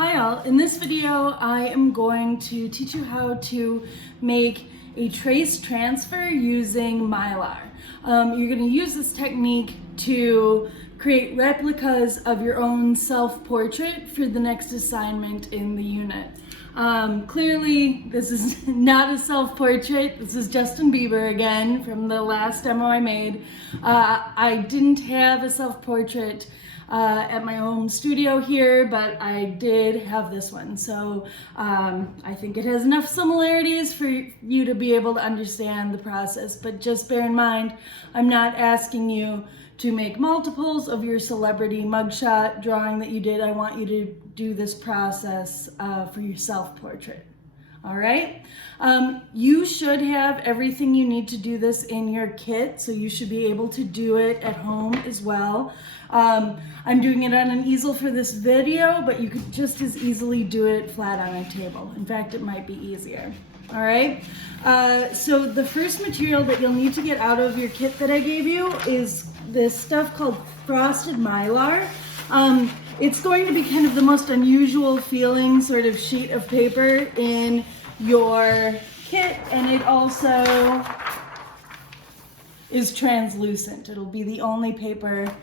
Hi all, in this video I am going to teach you how to make a trace transfer using Mylar. You're going to use this technique to create replicas of your own self-portrait for the next assignment in the unit. Clearly this is not a self-portrait, this is Justin Bieber again from the last demo I made. I didn't have a self-portrait at my home studio here, but I did have this one. So I think it has enough similarities for you to be able to understand the process, but just bear in mind, I'm not asking you to make multiples of your celebrity mugshot drawing that you did. I want you to do this process for your self-portrait. All right, you should have everything you need to do this in your kit, so you should be able to do it at home as well. I'm doing it on an easel for this video, but you could just as easily do it flat on a table. In fact, it might be easier. All right, so the first material that you'll need to get out of your kit that I gave you is this stuff called frosted Mylar. It's going to be kind of the most unusual feeling sort of sheet of paper in your kit, and it also is translucent. It'll be the only paper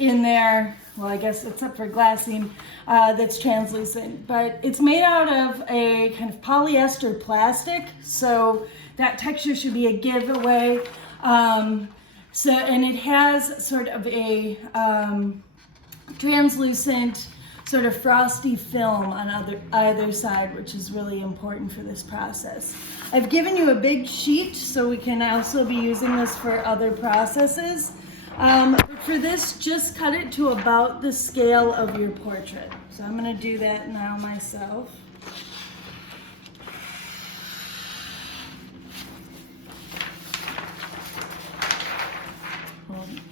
in there, well, I guess except for glassine, that's translucent, but it's made out of a kind of polyester plastic, so that texture should be a giveaway. And it has sort of a translucent, sort of frosty film on either side, which is really important for this process. I've given you a big sheet, so we can also be using this for other processes. For this, just cut it to about the scale of your portrait. So I'm going to do that now myself.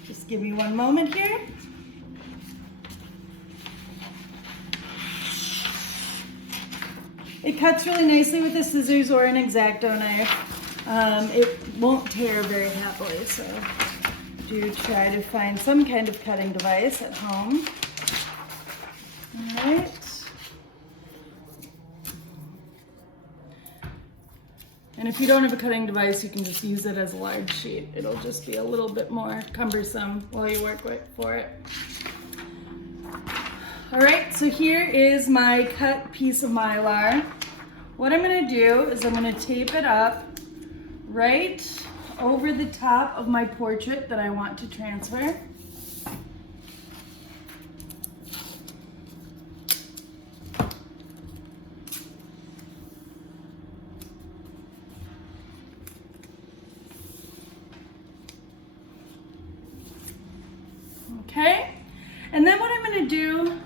Just give me one moment here. It cuts really nicely with the scissors or an X-Acto knife. It won't tear very happily, so do try to find some kind of cutting device at home. All right. And if you don't have a cutting device, you can just use it as a large sheet. It'll just be a little bit more cumbersome while you work for it. All right, so here is my cut piece of Mylar. What I'm gonna do is I'm gonna tape it up right over the top of my portrait that I want to transfer. Okay, and then what I'm going to do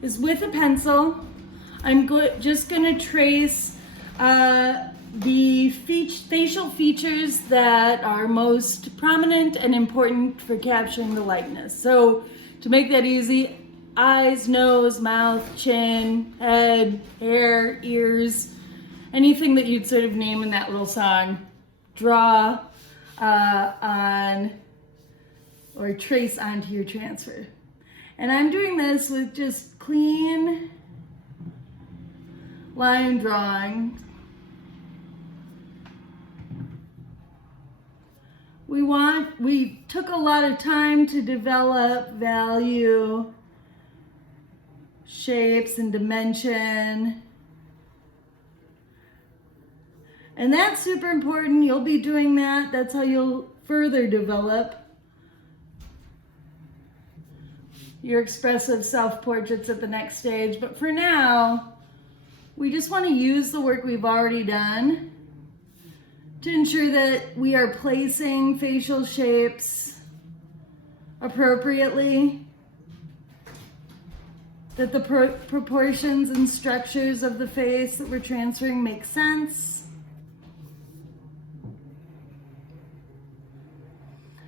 is with a pencil, I'm just going to trace the facial features that are most prominent and important for capturing the likeness. So to make that easy, eyes, nose, mouth, chin, head, hair, ears, anything that you'd sort of name in that little song, draw on or trace onto your transfer. And I'm doing this with just clean line drawing. We took a lot of time to develop value, shapes, and dimension. And that's super important. You'll be doing that. That's how you'll further develop your expressive self-portraits at the next stage. But for now, we just want to use the work we've already done to ensure that we are placing facial shapes appropriately, that the proportions and structures of the face that we're transferring make sense,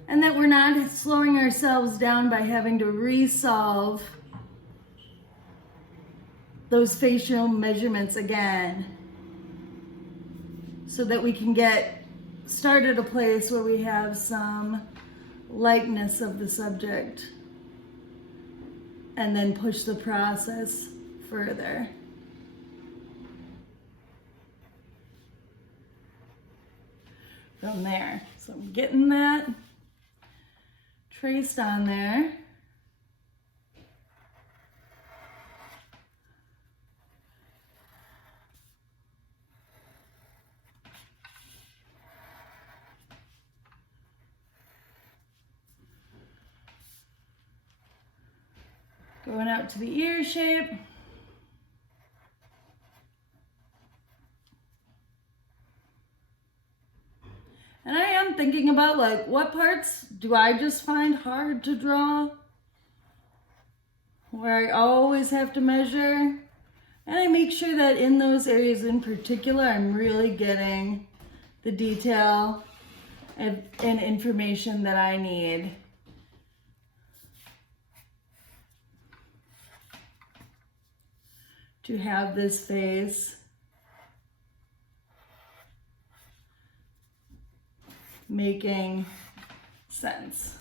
and that we're not slowing ourselves down by having to resolve those facial measurements again, so that we can get started at a place where we have some likeness of the subject and then push the process further. From there. So I'm getting that traced on there. Going out to the ear shape. And I am thinking about like, what parts do I just find hard to draw? Where I always have to measure. And I make sure that in those areas in particular, I'm really getting the detail and information that I need. To have this face making sense.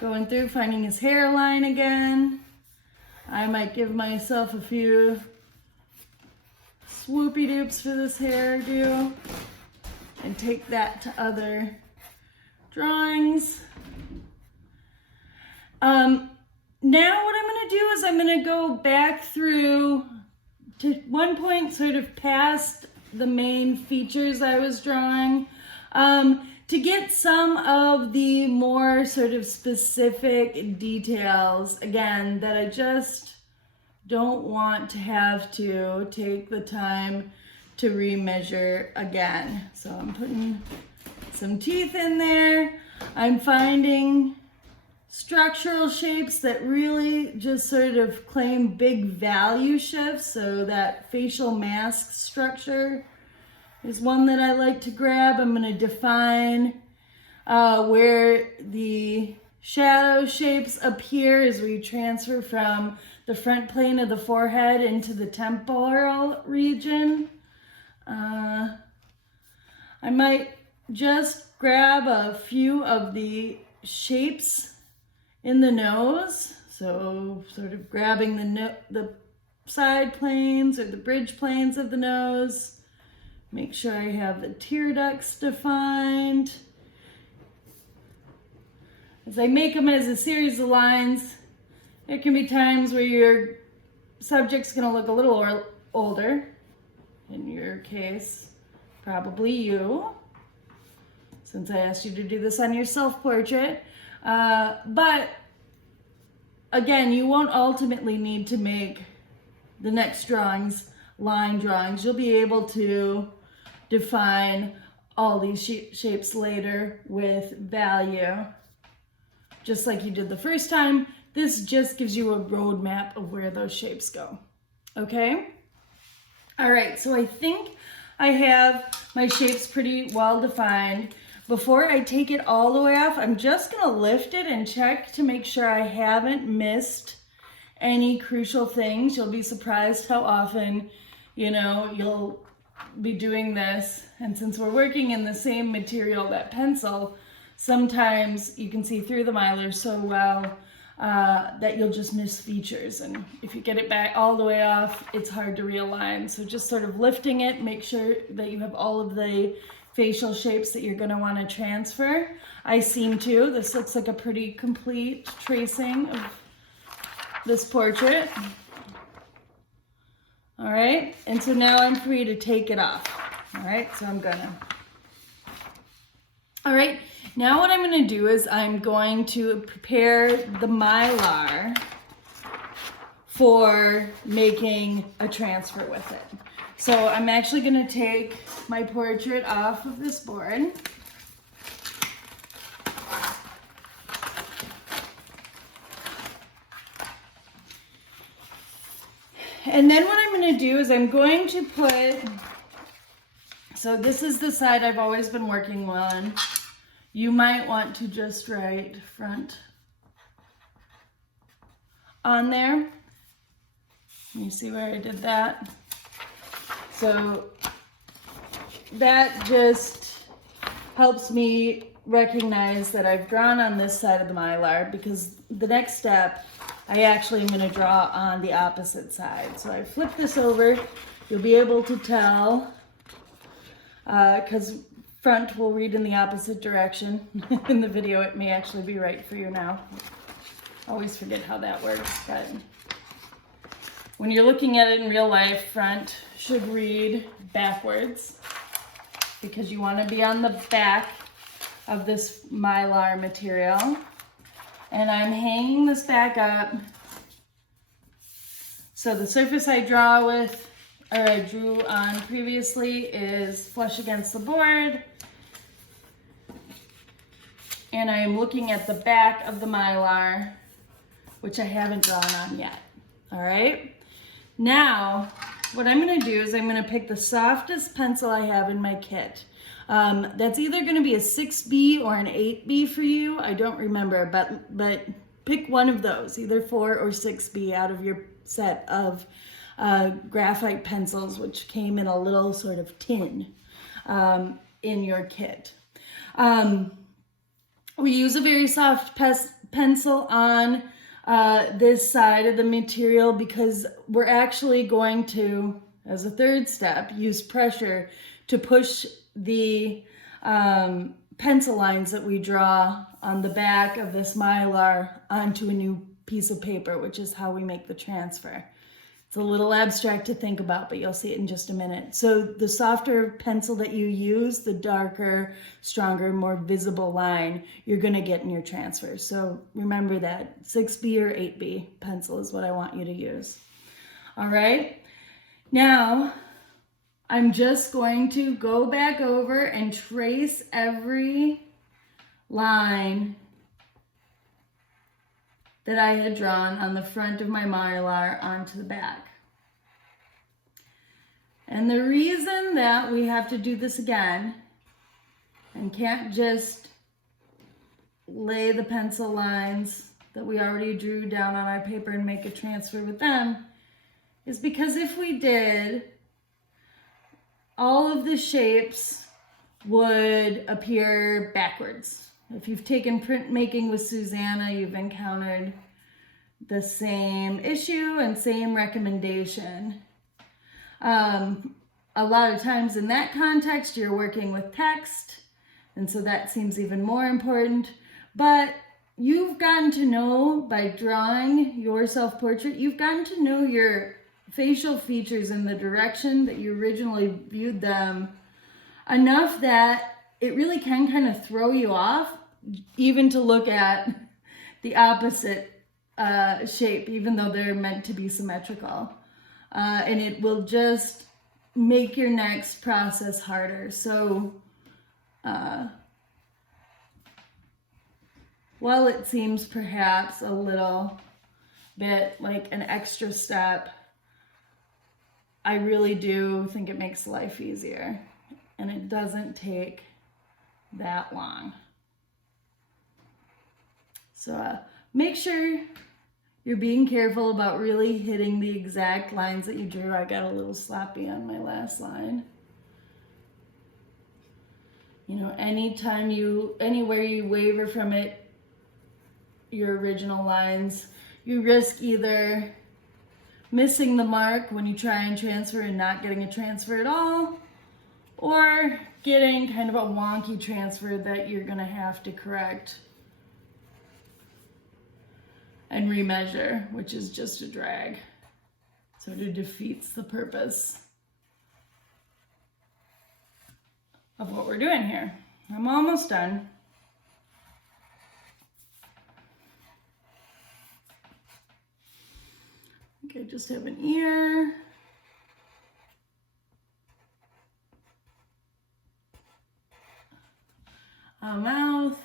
Going through, finding his hairline again. I might give myself a few swoopy doops for this hairdo and take that to other drawings. Now what I'm going to do is I'm going to go back through to one point sort of past the main features I was drawing to get some of the more sort of specific details, again, that I just don't want to have to take the time to remeasure again. So I'm putting some teeth in there. I'm finding structural shapes that really just sort of claim big value shifts. So that facial mask structure is one that I like to grab. I'm going to define where the shadow shapes appear as we transfer from the front plane of the forehead into the temporal region. I might just grab a few of the shapes in the nose, so sort of grabbing the side planes or the bridge planes of the nose. Make sure I have the tear ducts defined. As I make them as a series of lines, there can be times where your subject's going to look a little older. In your case, probably you, since I asked you to do this on your self-portrait. But again, you won't ultimately need to make the next drawings line drawings. You'll be able to define all these shapes later with value, just like you did the first time. This just gives you a roadmap of where those shapes go. Okay? All right, so I think I have my shapes pretty well defined. Before I take it all the way off, I'm just gonna lift it and check to make sure I haven't missed any crucial things. You'll be surprised how often, you'll be doing this. And since we're working in the same material, that pencil, sometimes you can see through the Mylar so well that you'll just miss features. And if you get it back all the way off, it's hard to realign. So just sort of lifting it, make sure that you have all of the facial shapes that you're going to want to transfer. I seem to. This looks like a pretty complete tracing of this portrait. All right, and so now I'm free to take it off. All right, so I'm gonna. All right, now what I'm gonna do is I'm going to prepare the Mylar for making a transfer with it. So I'm actually gonna take my portrait off of this board. And then what I'm going to do is I'm going to put, so this is the side I've always been working on. You might want to just write front on there. You see where I did that? So that just helps me recognize that I've drawn on this side of the Mylar, because the next step I actually am going to draw on the opposite side. So I flip this over. You'll be able to tell, because front will read in the opposite direction. In the video it may actually be right for you now. I always forget how that works, but when you're looking at it in real life, front should read backwards, because you want to be on the back of this Mylar material. And I'm hanging this back up. So the surface I draw with, or I drew on previously, is flush against the board. And I am looking at the back of the Mylar, which I haven't drawn on yet. All right. Now, what I'm going to do is I'm going to pick the softest pencil I have in my kit. That's either going to be a 6B or an 8B for you. I don't remember, but pick one of those, either 4 or 6B out of your set of graphite pencils, which came in a little sort of tin in your kit. We use a very soft pencil on this side of the material, because we're actually going to, as a third step, use pressure to push the pencil lines that we draw on the back of this Mylar onto a new piece of paper, which is how we make the transfer. It's a little abstract to think about, but you'll see it in just a minute. So the softer pencil that you use, the darker, stronger, more visible line you're going to get in your transfer. So remember that 6B or 8B pencil is what I want you to use. All right. Now, I'm just going to go back over and trace every line that I had drawn on the front of my Mylar onto the back. And the reason that we have to do this again and can't just lay the pencil lines that we already drew down on our paper and make a transfer with them is because if we did, all of the shapes would appear backwards. If you've taken printmaking with Susanna, you've encountered the same issue and same recommendation. A lot of times in that context, you're working with text, and so that seems even more important. But you've gotten to know, by drawing your self-portrait, you've gotten to know your facial features in the direction that you originally viewed them enough that it really can kind of throw you off, even to look at the opposite shape, even though they're meant to be symmetrical. And it will just make your next process harder. So while it seems perhaps a little bit like an extra step, I really do think it makes life easier, and it doesn't take that long. So make sure you're being careful about really hitting the exact lines that you drew. I got a little sloppy on my last line. You know, anywhere you waver from it, your original lines, you risk either missing the mark when you try and transfer and not getting a transfer at all, or getting kind of a wonky transfer that you're gonna have to correct and remeasure, which is just a drag. So it defeats the purpose of what we're doing here. I'm almost done. Okay, just have an ear. A mouth.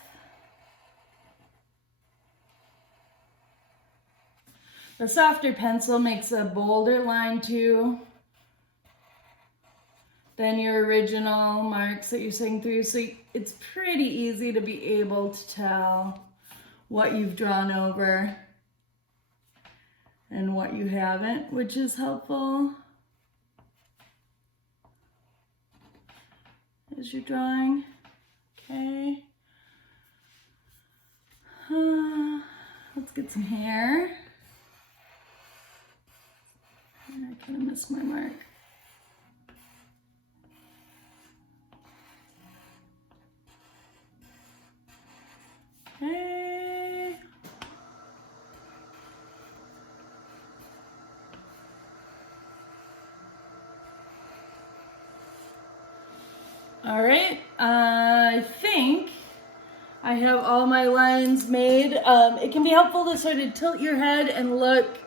The softer pencil makes a bolder line too than your original marks that you're seeing through. So it's pretty easy to be able to tell what you've drawn over and what you haven't, which is helpful as you're drawing. Okay. some hair. I kind of missed my mark. Okay. All right, I think I have all my lines made. It can be helpful to sort of tilt your head and look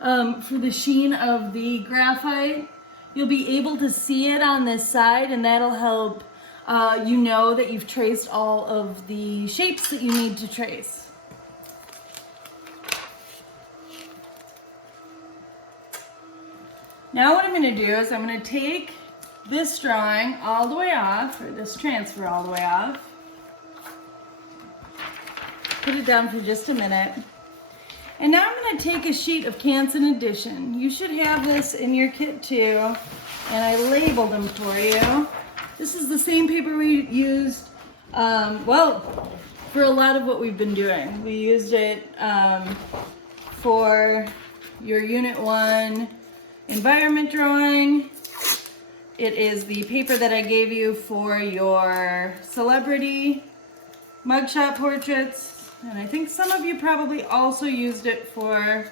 for the sheen of the graphite. You'll be able to see it on this side, and that'll help you know that you've traced all of the shapes that you need to trace. Now what I'm going to do is I'm going to take this drawing all the way off, or this transfer all the way off. Put it down for just a minute. And now I'm going to take a sheet of Canson Edition. You should have this in your kit too, and I labeled them for you. This is the same paper we used, well, for a lot of what we've been doing. We used it for your Unit 1 environment drawing. It is the paper that I gave you for your celebrity mugshot portraits. And I think some of you probably also used it for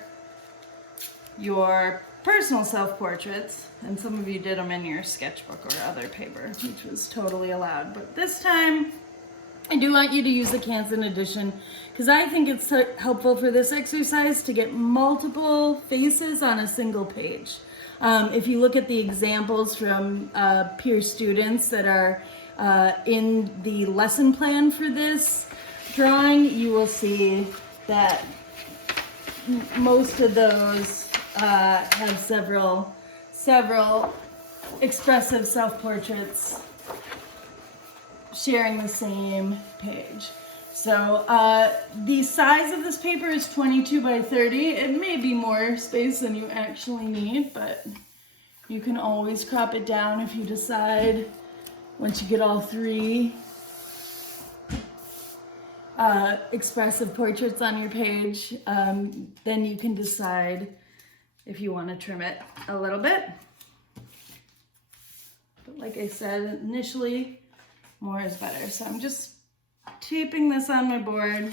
your personal self-portraits, and some of you did them in your sketchbook or other paper, which was totally allowed. But this time, I do want you to use the Canson Edition because I think it's helpful for this exercise to get multiple faces on a single page. If you look at the examples from peer students that are in the lesson plan for this drawing, you will see that most of those have several expressive self-portraits sharing the same page. So the size of this paper is 22 by 30. It may be more space than you actually need, but you can always crop it down if you decide once you get all three expressive portraits on your page, then you can decide if you want to trim it a little bit. But like I said, initially, more is better. So I'm just taping this on my board.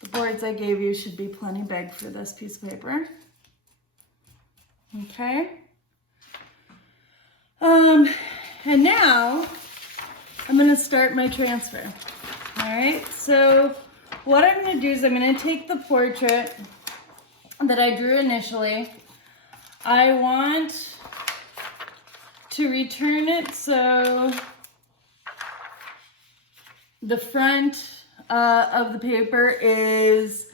The boards I gave you should be plenty big for this piece of paper. Okay. And now I'm going to start my transfer. All right, so what I'm going to do is I'm going to take the portrait that I drew initially. I want to return it so the front of the paper is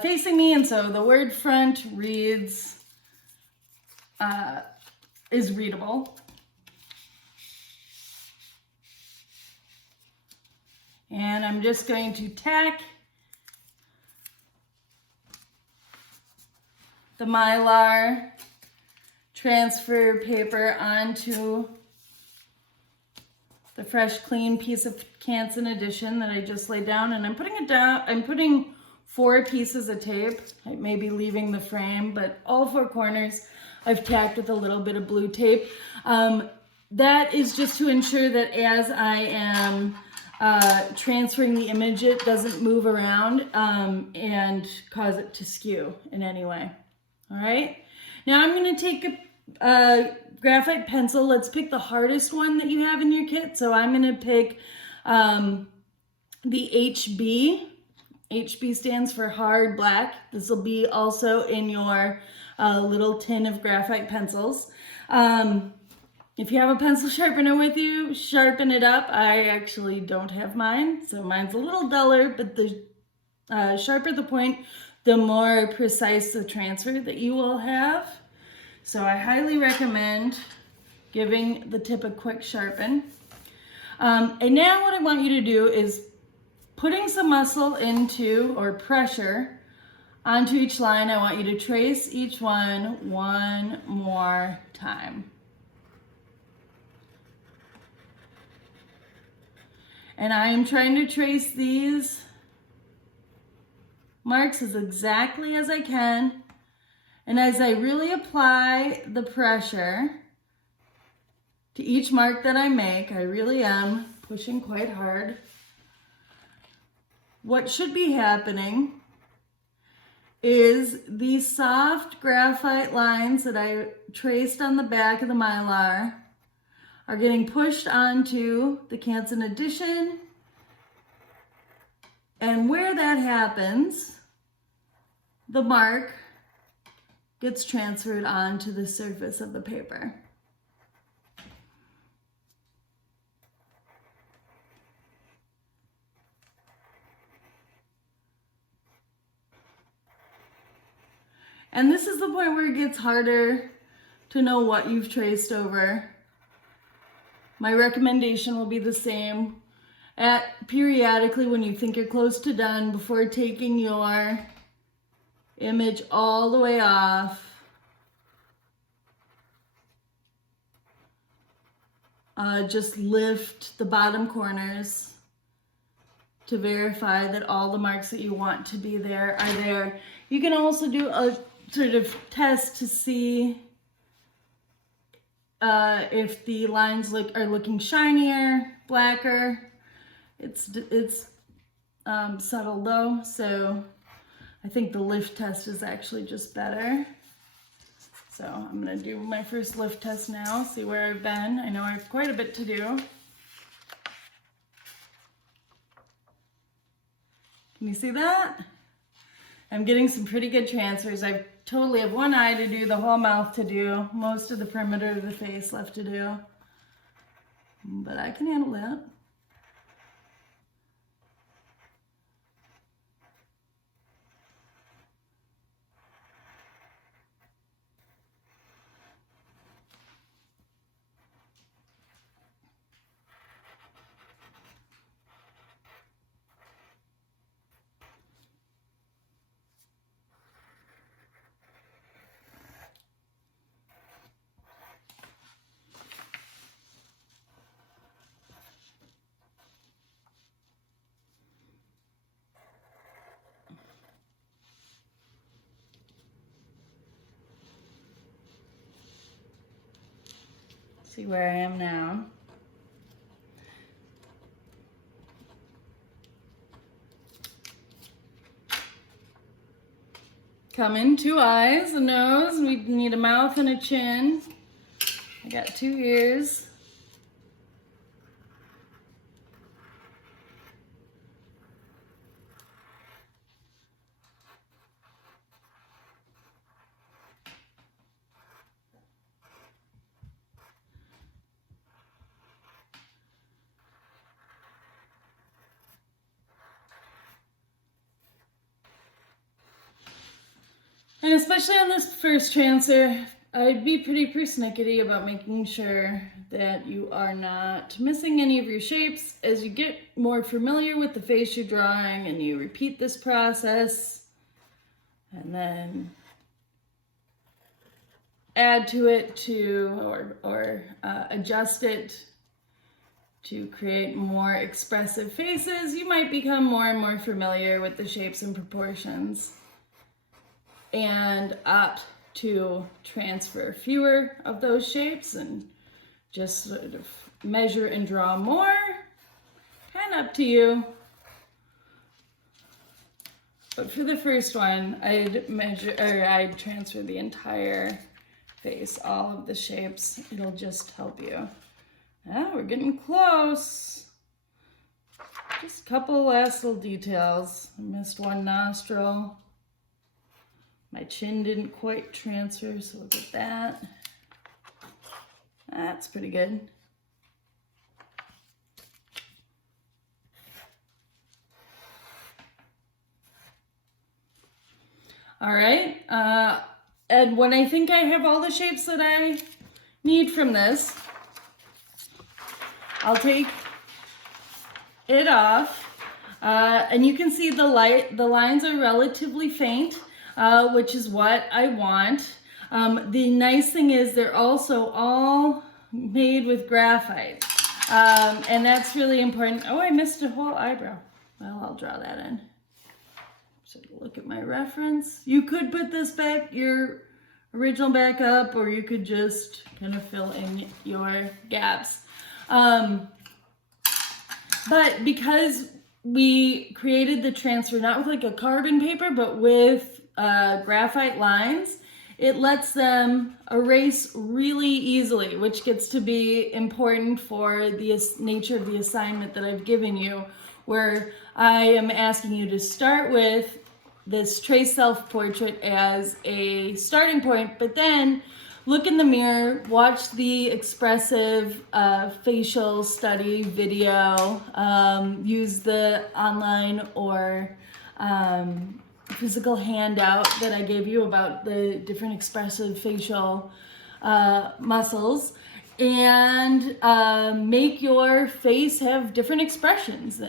facing me, and so the word front reads, is readable. And I'm just going to tack the Mylar transfer paper onto the fresh, clean piece of Canson Edition that I just laid down. And I'm putting it down, I'm putting 4 pieces of tape. I may be leaving the frame, but all 4 corners I've tacked with a little bit of blue tape. That is just to ensure that as I am transferring the image, it doesn't move around and cause it to skew in any way. All right, now I'm going to take a graphite pencil. Let's pick the hardest one that you have in your kit. So I'm going to pick the HB. HB stands for hard black. This will be also in your little tin of graphite pencils. If you have a pencil sharpener with you, sharpen it up. I actually don't have mine, so mine's a little duller, but the sharper the point, the more precise the transfer that you will have. So I highly recommend giving the tip a quick sharpen. And now what I want you to do is putting some muscle into, or pressure onto each line. I want you to trace each one more time. And I am trying to trace these marks as exactly as I can. And as I really apply the pressure to each mark that I make, I really am pushing quite hard. What should be happening is these soft graphite lines that I traced on the back of the Mylar are getting pushed onto the Canson addition. And where that happens, the mark gets transferred onto the surface of the paper. And this is the point where it gets harder to know what you've traced over. My recommendation will be the same. Periodically, when you think you're close to done, before taking your image all the way off, just lift the bottom corners to verify that all the marks that you want to be there are there. You can also do a sort of test to see if the lines are looking shinier, blacker. It's subtle though, so I think the lift test is actually just better. So I'm gonna do my first lift test now, see where I've been. I know I have quite a bit to do. Can you see that? I'm getting some pretty good transfers. I totally have one eye to do, the whole mouth to do, most of the perimeter of the face left to do. But I can handle that. See where I am now. Come in 2 eyes, a nose, we need a mouth and a chin. I got 2 ears. And especially on this first transfer, I'd be pretty persnickety about making sure that you are not missing any of your shapes. As you get more familiar with the face you're drawing and you repeat this process and then add to it or adjust it to create more expressive faces, you might become more and more familiar with the shapes and proportions and opt to transfer fewer of those shapes and just sort of measure and draw more. Kind of up to you. But for the first one, I'd transfer the entire face, all of the shapes. It'll just help you. Ah, we're getting close. Just a couple last little details. I missed one nostril. My chin didn't quite transfer, so we'll get that. That's pretty good. All right, and when I think I have all the shapes that I need from this, I'll take it off, and you can see the lines are relatively faint, which is what I want. The nice thing is they're also all made with graphite, and that's really important. Oh, I missed a whole eyebrow. Well, I'll draw that in. So look at my reference. You could put this back, your original back up, or you could just kind of fill in your gaps. But because we created the transfer not with like a carbon paper, but with graphite lines, it lets them erase really easily, which gets to be important for the nature of the assignment that I've given you, where I am asking you to start with this trace self-portrait as a starting point, but then look in the mirror, watch the expressive facial study video, use the online or physical handout that I gave you about the different expressive facial muscles, and make your face have different expressions.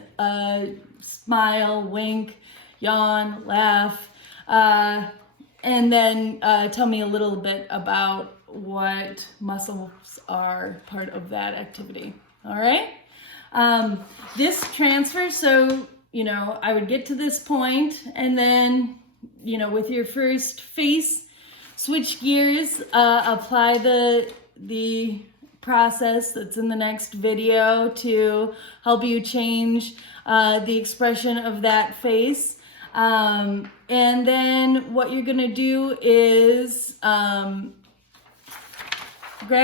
Smile, wink, yawn, laugh, and then tell me a little bit about what muscles are part of that activity. All right? This transfer, so, I would get to this point, and then, with your first face, switch gears, apply the process that's in the next video to help you change the expression of that face. And then what you're gonna do is grab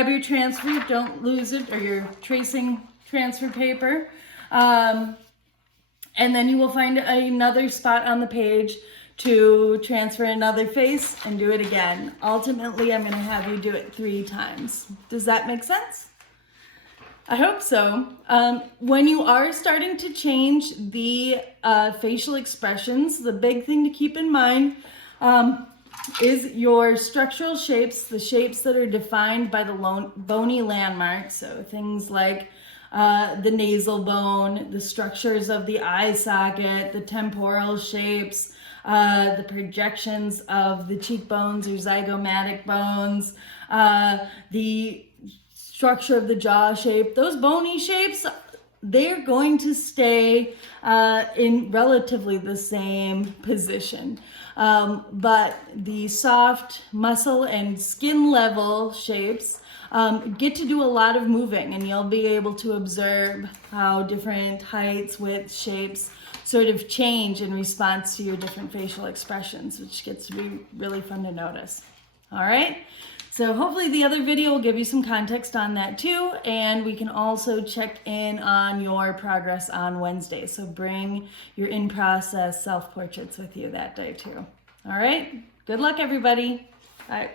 your transfer, don't lose it, or your tracing transfer paper. And then you will find another spot on the page to transfer another face and do it again. Ultimately, I'm gonna have you do it 3 times. Does that make sense? I hope so. When you are starting to change the facial expressions, the big thing to keep in mind is your structural shapes, the shapes that are defined by the bony landmarks. So things like the nasal bone, the structures of the eye socket, the temporal shapes, the projections of the cheekbones or zygomatic bones, the structure of the jaw shape. Those bony shapes, they're going to stay in relatively the same position. But the soft muscle and skin level shapes get to do a lot of moving, and you'll be able to observe how different heights, widths, shapes sort of change in response to your different facial expressions, which gets to be really fun to notice. All right? So hopefully the other video will give you some context on that too, and we can also check in on your progress on Wednesday. So bring your in-process self-portraits with you that day too. All right? Good luck, everybody. Bye.